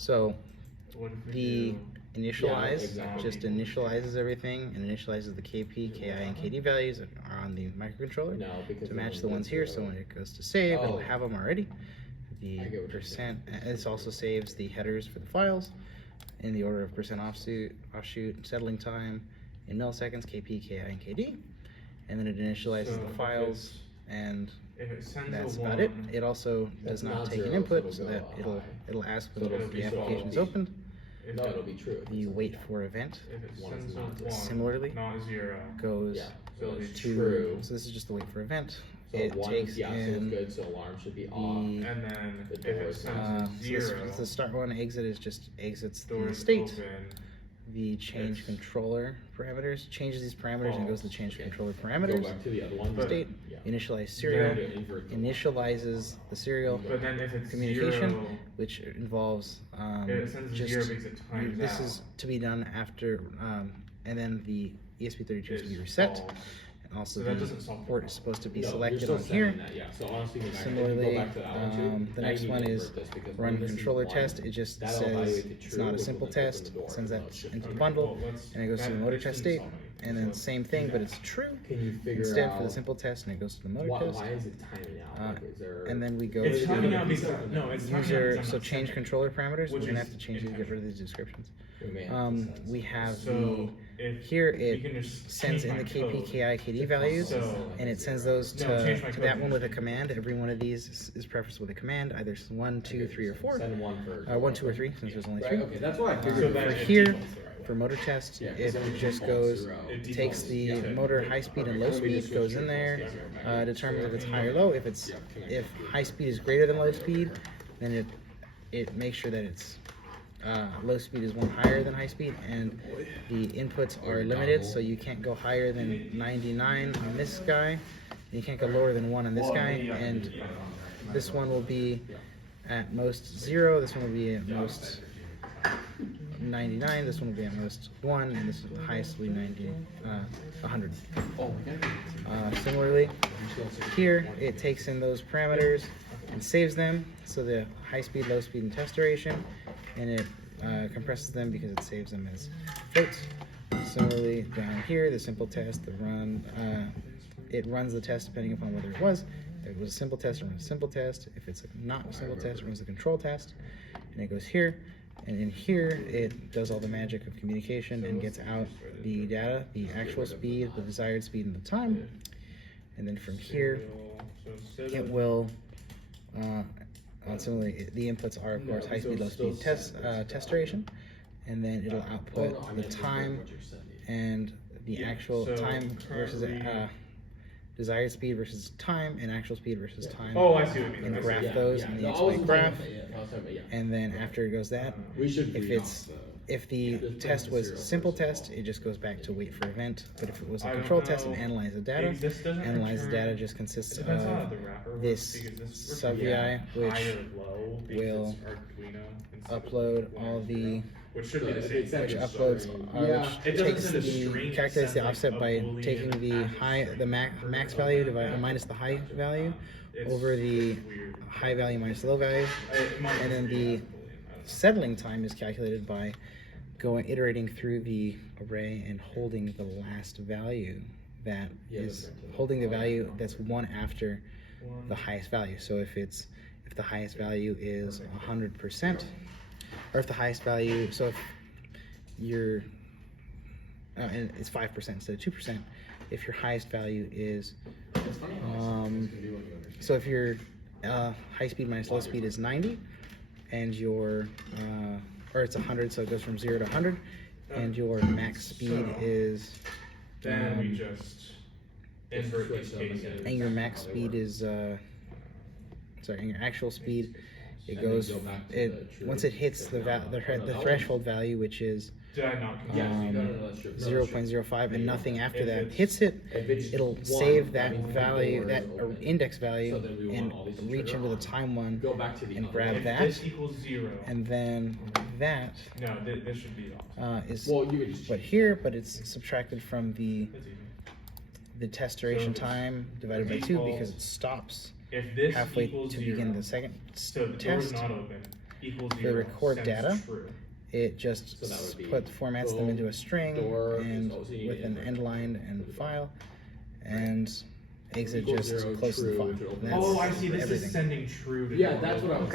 So What if we the do- initialize exactly. just initializes everything and initializes the KP, KI, and KD values that are on the microcontroller No, because to it match won't the get ones here. to- So when it goes to save, it'll Oh. have them already. The I get what you're percent, this also saves the headers for the files in the order of percent offshoot, settling time in milliseconds, KP, KI, and KD. And then it initializes So the if files, and If it sends that's a about one, it. It also That's does not not take an zero, so input, it'll so go that high. it'll ask So when it'll the be application is so- opened. if No, it, it'll be true. The wait for event if it One is sends a not one, Similarly, not zero, goes Yeah, So it'll be to true. So this is just the wait for event. So It one, takes yeah, so in it's good. So alarm should be off. the and then The if door it is sends so a zero, the start one exit is just exits the doors state. open. The change It's controller parameters changes these parameters and goes to false. change Okay. controller Go parameters. back to the other one. State Yeah. initialize serial Yeah, invert the initializes the serial But then if it's communication, zero, which involves it sends a just zero because it times this out. is to be done after and then the ESP32 is to be It's reset. false. And also So that the doesn't solve the port is supposed to be No, you're selected still on here. sending that, yeah. So honestly, if you Similarly, go back to that one too, the now next you need one to is invert this because run when this is controller one, test. It just that'll says evaluate the it's true, not a which will simple then open test. the door It sends and that it'll shift into the it. bundle, Well, let's- and it goes to the that- motor this test didn't state, solve anything, and so then let's same do thing, but that. it's true Can you figure instead out for the simple test, and it goes to the motor why, test. why is it timing out? Like, is there? And then we go It's to timing out because no, it's timing out user. because I'm So not change sending. controller parameters. We're Which gonna is have to change these, get rid of these descriptions. We may have to set We some- have So if here you it can just sends change in the my KP, code. KI, KD values, So- and it sends those No, to, change my to code that one with a to- command. Every one of these is prefaced with a command, either 1, 2, 3, or 4. Send one for. 1, 2, or 3, since there's only Right, 3. okay, that's what I figured. So For then it here, defaults the right way. for motor test, Yeah, 'cause it then it just defaults goes, throughout. It takes defaults, the yeah. motor high speed and low Let me speed, just goes switch in your there, full stack. determines if it's high or low. If high speed is greater than low speed, then it makes sure that it's low speed is one higher than high speed, and the inputs are limited, so you can't go higher than 99 on this guy, and you can't go lower than 1 on this guy, and this one will be at most 0, this one will be at most 99, this one will be at most 1, and this is the highest will be 100. Similarly, here it takes in those parameters and saves them, so the high speed, low speed, and test duration, and it compresses them because it saves them as floats. Similarly, down here, the simple test, the run, it runs the test depending upon whether it was. If it was a simple test, it runs a simple test. If it's not a simple test, it runs a control test. And it goes here, and in here, it does all the magic of communication and gets out the data, the actual speed, the desired speed, and the time. And then from here, it will, similarly, the inputs are, of course, high speed, low speed, test duration, and then it'll output the time and the actual time versus desired speed versus time, and actual speed versus time. Oh, I see what you mean. And I see graph what you those in the XY graph. Yeah. And then after it goes that, We should if read it's off if the Just test make it was zero simple first of all. test, it just goes back to wait for event. But if it was a I don't control test and know. analyze the data, This doesn't analyze the return- data just consists It depends on of how the wrapper works, this because this sub VI, which high or low because will it's Arduino instead of upload line all the zero, which should be the So same it's thing. which Yeah. uploads Yeah. which It doesn't takes send a the string, it calculates sends the like offset a by Boolean taking the high address the max value divided minus the high value over the it's weird. high value minus the low value, It might and then just be the a Boolean, I don't know. settling time is calculated by iterating through the array and holding the last value that is holding the value that's one after the highest value. So if the highest value is 100%, or if the highest value, so if you're and it's 5% instead of 2%, if your highest value is so if your high speed minus low speed is 90, and your or it's 100, so it goes from 0 to 100, and your max speed is Then we just invert these cases. and your max speed is sorry, and your actual speed, it And then goes go back to it the true once it hits the threshold value, which is Did I not? Yeah, 0.05, and nothing after If that it's- hits it, If it's it'll one, save that means the value, door that is open. index value, So then we want and all these to reach trigger into the on. time one, Go back to the and other grab one. If that, this equals 0, and then that no, this should be off. is Well, you could just but change here, but it's subtracted from the That's easy. test duration So time divided by 2 default- because it stops If this halfway equals to 0, begin the second so the door is test. not open. equals the 0 record sends data. true. It just So that would be formats them into a string door, and so you with need an invert. end line and file, and exit Equals just 0 closes the true file. to open. That's Oh, I see. This everything. is sending true to Yeah, door that's what I was opens.